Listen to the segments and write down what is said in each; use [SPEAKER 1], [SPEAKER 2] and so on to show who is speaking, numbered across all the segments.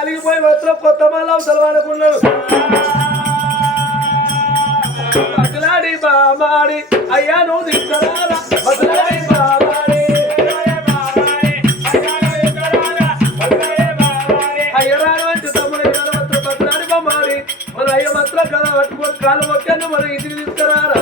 [SPEAKER 1] అలిగిపోయి మాత్రం కొత్త మళ్ళీ అవసరం అనుకున్నాడు బతులాడి బామాడి అయ్యా నువ్వు తీసుకురారా? బతులాడి బామాడి అయ్యరాడు అంటే తమ్ముడు మాత్రం బతులాడి బామాడి మన అయ్య మాత్రం కదా పట్టుకొని కాలు మొక్కాను మరి ఇంటికి తీసుకురారా?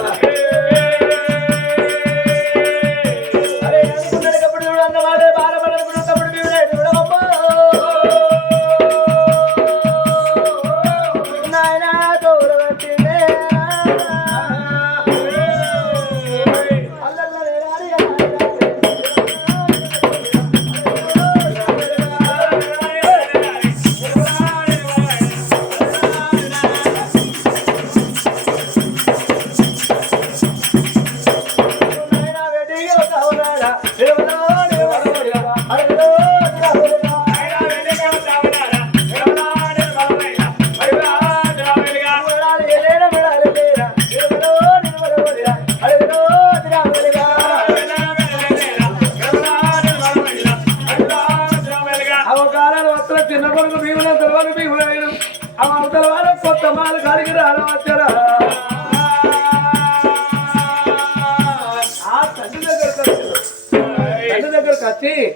[SPEAKER 1] చిన్న కొడుకు భీముల తర్వాత భీములైన ఆ అవతల వారు కొత్త మాలు కలిగి రావచ్చారా వచ్చి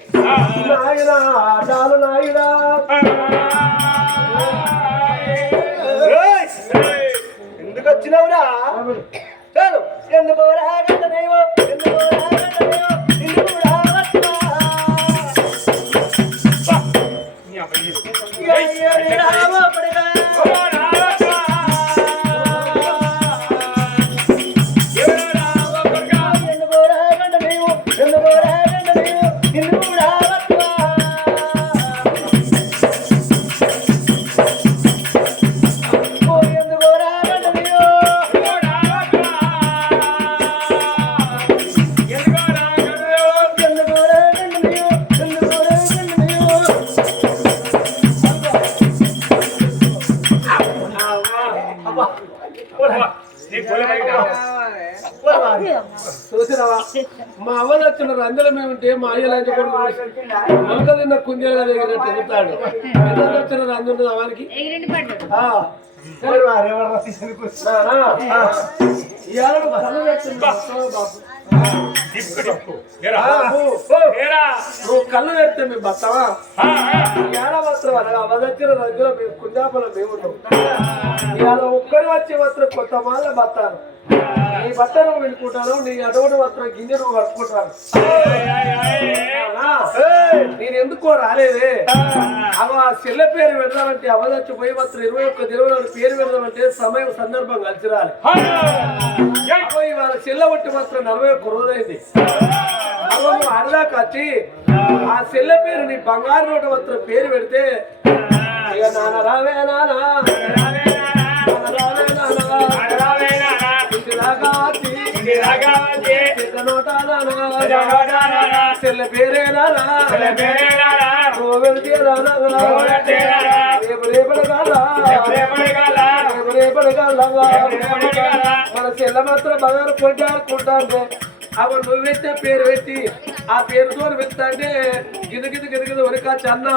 [SPEAKER 1] నాయన
[SPEAKER 2] ఎందుకు వచ్చినావురా? చాలు. ఎందుకు రాగంటనేవో
[SPEAKER 1] చూసినావా? మా అవ్వలు వచ్చిన రంజల మేముంటే మా అయ్య లంచ కొడుకు మొలక తిన్న కుందేలుగా దిగినట్టు ఎగుతాడు పిల్లలు వచ్చిన రంజు అవనికి. ఇవాళ నువ్వు కళ్ళు తెస్తే మేము బతావా ఇవాళ మాత్రం అనగా అవదచ్చిన రంగులో మేము కుందాపల మేము ఇవాళ ఒక్కరి వచ్చి మాత్రం కొత్త మాల బతాను నీ బట్ట నువ్వు వినుకుంటాను నీ అటువంటి మాత్రం గింజ నువ్వు కట్టుకుంటాను? నేను ఎందుకో రాలేదే? అవ ఆ చెల్ల పేరు పెడదామంటే అవదచ్చి పోయి మాత్రం ఇరవై ఒక్క దినవనాడు పేరు పెడదామంటే సమయం సందర్భం కలిసి రాలి. ఇవాళ చెల్ల బట్టి మాత్రం నలభై ఒక్క రోజైంది అడదాకా వచ్చి ఆ చెల్ల పేరు నీ బంగారు నోట మాత్రం పేరు పెడితే ఇక నాన్న రావే నాన్న. చెల్ల పేరే రేపు రేపటి మన చెల్ల మాత్రం బంగారు కొంటే అనుకుంటాను అవి నువ్వు పెట్టే పేరు పెట్టి ఆ పేరుతో పెడతా అంటే గిదగిద గిదగిద వరకాచి అన్న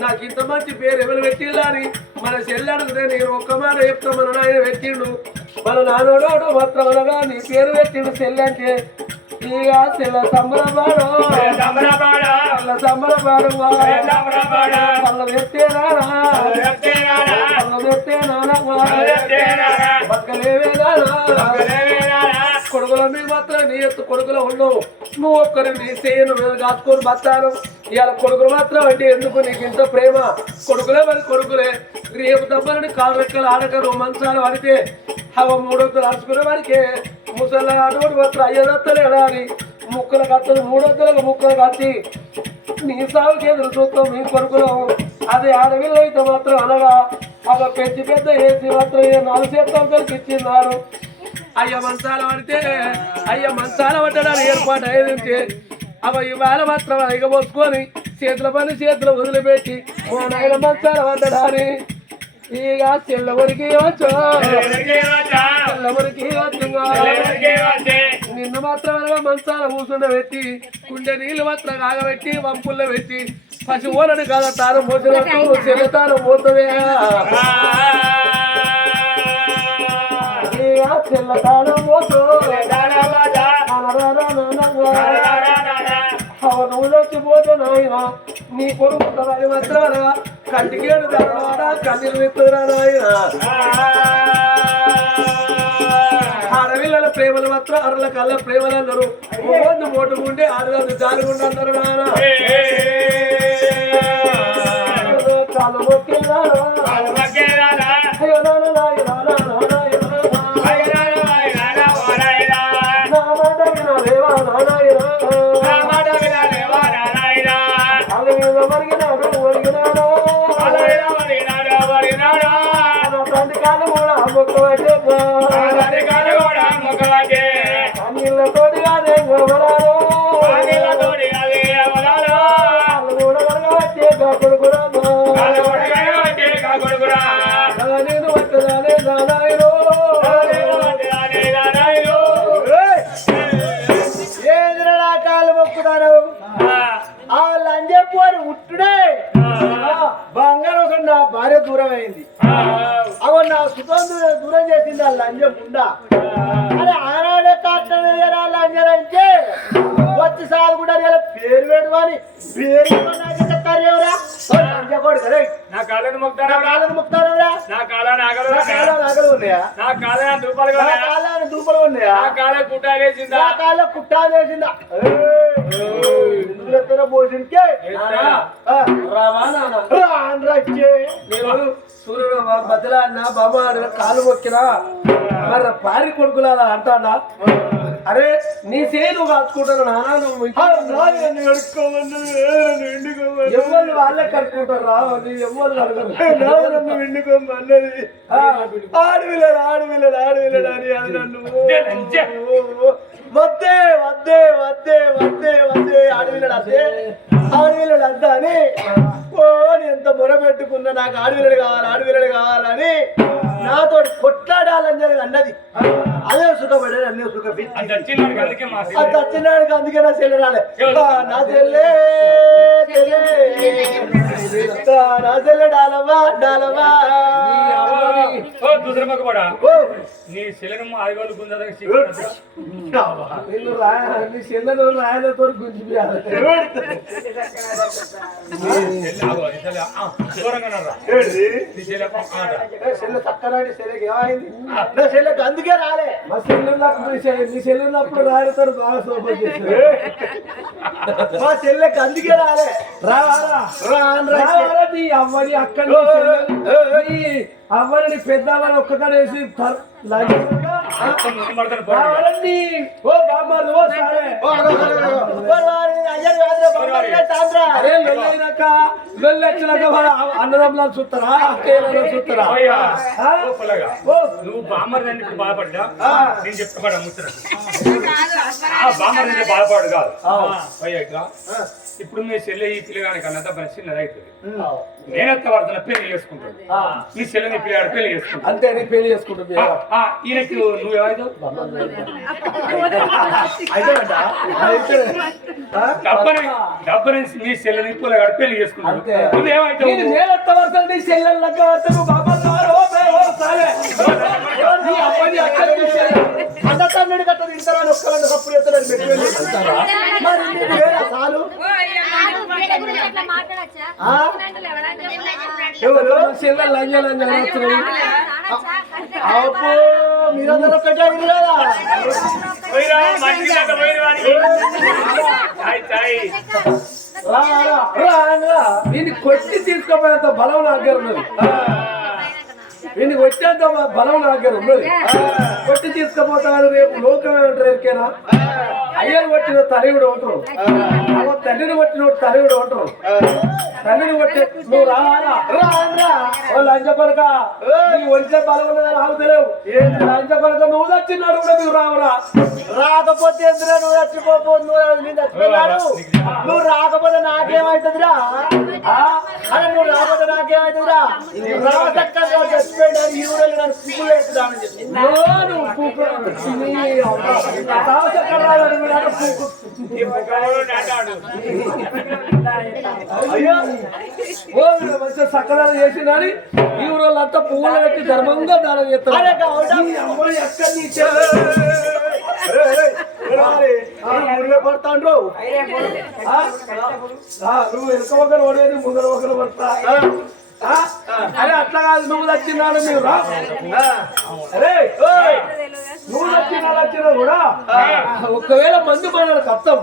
[SPEAKER 1] నాకు ఇంత మంచి పేరు ఎవరు పెట్టిల్లా అని మన చెల్లి అడిగితే నేను ఒక్క మాట చెప్తా మన నాయన పెట్టిండు. మన నాన్నోడు మాత్రం అనగా నీ పేరు పెట్టిండు చెల్లి కొడుకుల మీద మాత్రం నీ ఎత్తు కొడుకులో ఉండవు నువ్వు ఒక్కరి నీ చేయను మీద కాసుకొని బతాను. ఇవాళ కొడుకులు మాత్రం అంటే ఎందుకు నీకు ఇంత ప్రేమ? కొడుకులే మరి కొడుకులే. రేపు దెబ్బలని కాలు రెక్కలు ఆడకరు మంచాలు పడితే అవ మూడొద్దులు అరుచుకునే వారికి ముసల అటువంటి మాత్రం అయ్యదత్తలేడా అని ముక్కలు కత్తలు మూడొద్దులకు ముక్కలు కట్టి నీ సాగుకి ఎదురు చూస్తాం మీ కొడుకులో. అదే అడవిలో అయితే మాత్రం అనగా ఒక పెద్ద పెద్ద వేసి మాత్రం ఏ నాలుగు చేస్తాం కలిసి ఇచ్చిన్నారు అయ్య మంచాల పడితే అయ్య మంచాల పట్టడానికి ఏర్పాటు అయ్యింది అవ ఇవాళ మాత్రం ఎగబోసుకొని చేతుల పని చేతులు వదిలిపెట్టి ఓ నాయన మంచాల పడ్డడానికి ఇక చెల్లవరికి వచ్చు. చెల్లవరికి వచ్చు. నిన్ను మాత్రం మంచాల కూర్చుండ పెట్టి కుండె నీళ్ళు మాత్రం ఆగబెట్టి వంపుల్లో పెట్టి పసి ఓలని కాదా తాను మోసినట్టు చెల్లతాను పోతవే చెల్లతాను పోతూ ఊళ్ళొచ్చి పోతూ నాయన. నీ కొడుకు తలని మాత్రాన కంటికేడు దానవాడ కన్నీరు విత్తురా నాయన? ఆడపిల్లల ప్రేమలు మాత్రం అరల కళ్ళ ప్రేమలు అన్నారు. మొగోళ్ళు మోటుకుంటే ఆడదాన్ని జారుగుండా అన్నారు నాయన. చాలు మొక్కినా అయ్యో నాన్న నాయన.
[SPEAKER 2] సుఖం దూరం చేసింది ఆ లంజం ఉండా అరే ఆనాడే కాటరా లంజరంటే వచ్చి సాగు కూడా ఇలా పేరు పెడు అని పేరు ఎవరా? లంజ
[SPEAKER 3] నా కాళ్ళని మొక్తారా
[SPEAKER 2] కాళ్ళని ముక్తారా
[SPEAKER 3] నా కాళ్ళని ఆగలు
[SPEAKER 2] నా కాళ్ళ నగలు ఉన్నాయా?
[SPEAKER 3] నా కాళ్ళని దూపాలు
[SPEAKER 2] నా కాళ్ళని దూపలు ఉన్నాయా?
[SPEAKER 3] నా కాళ్ళ కుట్టాలేసిందా
[SPEAKER 2] నా కాళ్ళ కుట్టా రచ్చే
[SPEAKER 1] నేను సూర్యుడు బద్దలాడినా బాబా ఆడిన కాలు మొక్కినా మరి పారి కొడుకులా అంటాడా? అరే నీ సేను కాచుకుంటాను నానా నువ్వు ఎవరు వాళ్ళే కట్టుకుంటారు రా ఎవరు కడుగుతారు
[SPEAKER 2] వెండుకోమన్నది ఆడవిల్లడు ఆడవిల్లడు ఆడవిల్లడు అని అది నన్ను వద్దే వద్దే వద్దే వద్దే వద్దే ఆడవిల్లడు అద్దే ఆడవిల్లడు అద్దా అని. ఓ ఎంత మొర పెట్టుకున్నా నాకు ఆడవిల్లడు కావాలి ఆడవిల్లడు కావాలని. నాతో కొట్లాడాలని అన్నది. అదే సుఖపడే అన్నీ సుఖపెట్టి
[SPEAKER 3] అది వచ్చిందానికి అందుకే
[SPEAKER 2] నా చెల్లె రాలే. నా చెల్లె నా చెల్లె డాలవా డాలవా.
[SPEAKER 3] నీ శిలను ఆదివాళ్ళు
[SPEAKER 1] నీ చెల్లెలు రాయలతో
[SPEAKER 3] దూరంగా చెల్లె పక్క
[SPEAKER 2] చక్కనాడి చెల్లెకి ఏమైంది? నా అందుకే రాలే.
[SPEAKER 1] మా చెల్లెళ్ళప్పుడు నీ చెల్లెళ్ళప్పుడు రాయలతో బాగా సోపం చేశారు.
[SPEAKER 2] మా చెల్లెకి అందుకే రాలే.
[SPEAKER 1] రావాలా
[SPEAKER 2] రాను
[SPEAKER 1] నీ అవ్వని అక్కడి
[SPEAKER 2] ఓ, ఓ, ఓ, ఓ.
[SPEAKER 1] నీ అవ్వని నీ పెద్దవ్వని ఓ బామ్మారు ఓ సరే. అరే లొల్లైనాక లొల్లొచ్చినాక చూస్తారా అక్కయ్యలను చూస్తారా
[SPEAKER 3] నువ్వు బామ్మర్ ఇప్పుడు బాధపడ్డా నేను చెప్తా ముచ్చట ఆ బామ్మర్ నుంచి బాధపడు కాదు ఇట్లా. ఇప్పుడు మీ చెల్లె ఈ పిల్లగానికి అన్నదా పని చిన్నది అవుతుంది. నేనెత్త పడుతున్న పెళ్ళి చేసుకుంటాను.
[SPEAKER 1] ఆ,
[SPEAKER 3] మీ చెల్లెని పిల్లగాడు పెళ్ళి చేసుకుంటాను.
[SPEAKER 1] అంతే నీ పెళ్ళి చేసుకుంటా
[SPEAKER 3] ఆ, ఆ, ఈయనకి నువ్వు? డబ్బని డబ్బని మీ చెల్లెని పిల్లగాడు పెళ్ళి చేసుకుంటాను
[SPEAKER 1] అంతే.
[SPEAKER 3] నువ్వు ఏమైతావు
[SPEAKER 1] నేను నేలెత్త వరుసలు నీ చెల్లెలు లెక్క వరుసలు బాబా సారు. నీ అప్పని అక్కడ తీసేయాలి.
[SPEAKER 2] అన్న తమ్ముడి గట్ట తింటారా అని ఒక్కళ్ళని తప్పుడు చెప్తారని పెట్టి వెళ్ళి. మరి నీకు వేరే చాలు ఆ? ఎవరు?
[SPEAKER 1] నా చెల్లెలు లంజ లంజ వస్తున్నాయి.
[SPEAKER 2] అప్పు మీరందరూ పెట్టారు కదా.
[SPEAKER 1] రా, రా, రా, కొట్టి తీసుకోపోయేంత బలం నా దగ్గర వీడిని వచ్చేంత బలం నా దగ్గర ఉన్నది కొట్టి తీసుకుపోతాను రేపు లోకం ఎరికేనా అయ్యను కొట్టిన తనయుడు ఉంటారు అవ్వ తండ్రిని కొట్టిన తనయుడు ఉంటారు తండ్రిని కొట్టి నువ్వు రావాలా
[SPEAKER 2] రా, రా.
[SPEAKER 1] ఓ లంచ పడక నీకు ఒంట్లో బలం ఉన్నదని ఆగుతలేవు పడక నువ్వు వచ్చినాడు కూడా నువ్వు రావురా?
[SPEAKER 2] రాకపోతే ఎందుకు నువ్వు చచ్చిపోపు నువ్వు చచ్చిపోయినాడు నువ్వు రాకపోతే నాకేమవుతుందిరా? అరే నువ్వు రాకపోతే నాకేమవుతుందిరా రావటక్కగా చచ్చిపోయినాడు ఈ ఊళ్ళో నన్ను వేస్తున్నాను అయ్యో.
[SPEAKER 1] ఓ మంచిగా సక్కదానం ఈ ఊరోళ్ళంతా పువ్వులు పెట్టి ధర్మంగా దానం చేస్తారు.
[SPEAKER 2] పడతాండ్రు?
[SPEAKER 1] నువ్వు వెనుక ఒకరు ఓడేది ముందర ఒకరు పడతా? అరే అట్లా కాదు నువ్వు వచ్చినాడు మీరు అరే నువ్వు వచ్చినాడు వచ్చినా కూడా ఒకవేళ మందు మనకు అర్థం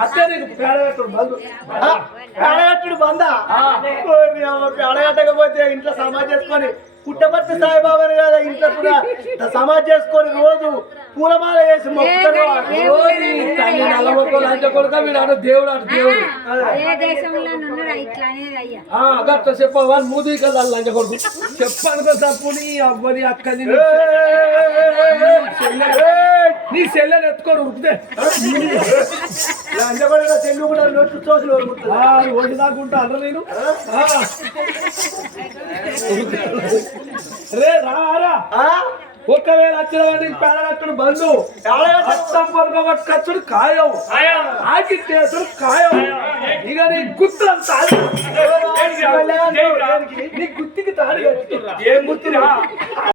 [SPEAKER 1] అత్తే నీకు పేడ పెట్టడు మందు?
[SPEAKER 2] పేడగట్టుడు బందా పేడగట్టకపోతే ఇంట్లో సమాజ్ చేసుకొని పుట్టపర్తి సాయిబాబాని కదా ఇంట్లో కూడా సమాజ్ చేసుకొని రోజు పూలమాల వేసి
[SPEAKER 1] ఆడ దేవుడు ఆడు దేవుడు.
[SPEAKER 4] ఏ దేశంలో ఉన్నాడు ఇట్లా అనేది అయ్యా.
[SPEAKER 1] ఆ, గట్ల చెప్ప వాళ్ళు మూది కదా లంచ కొడుకు. చెప్పాను కదా తప్పుని అవ్వని అక్కని నీ నీ చెల్లెని ఎత్తుకొని ఉరికితే.
[SPEAKER 2] లంచగొడగా చెల్లు. కూడా నోట్లు చోసులు వదులుతుంది.
[SPEAKER 1] ఓడి దాకుంటా అన్న నేను. ఆ. రే రా రా.
[SPEAKER 2] ఆ?
[SPEAKER 1] ఒకవేళ వచ్చిన వాడికి పేడగట్టుడు బంధు
[SPEAKER 2] పేడగట్టు-
[SPEAKER 1] అత్తం పొరగ పట్టుకొచ్చుడు ఖాయం. ఆకి చేసుడు ఖాయం. ఇక నీ గుత్తం తాడు? నీ గుత్తికి తాడు కట్టు.
[SPEAKER 3] ఏం గుర్తురా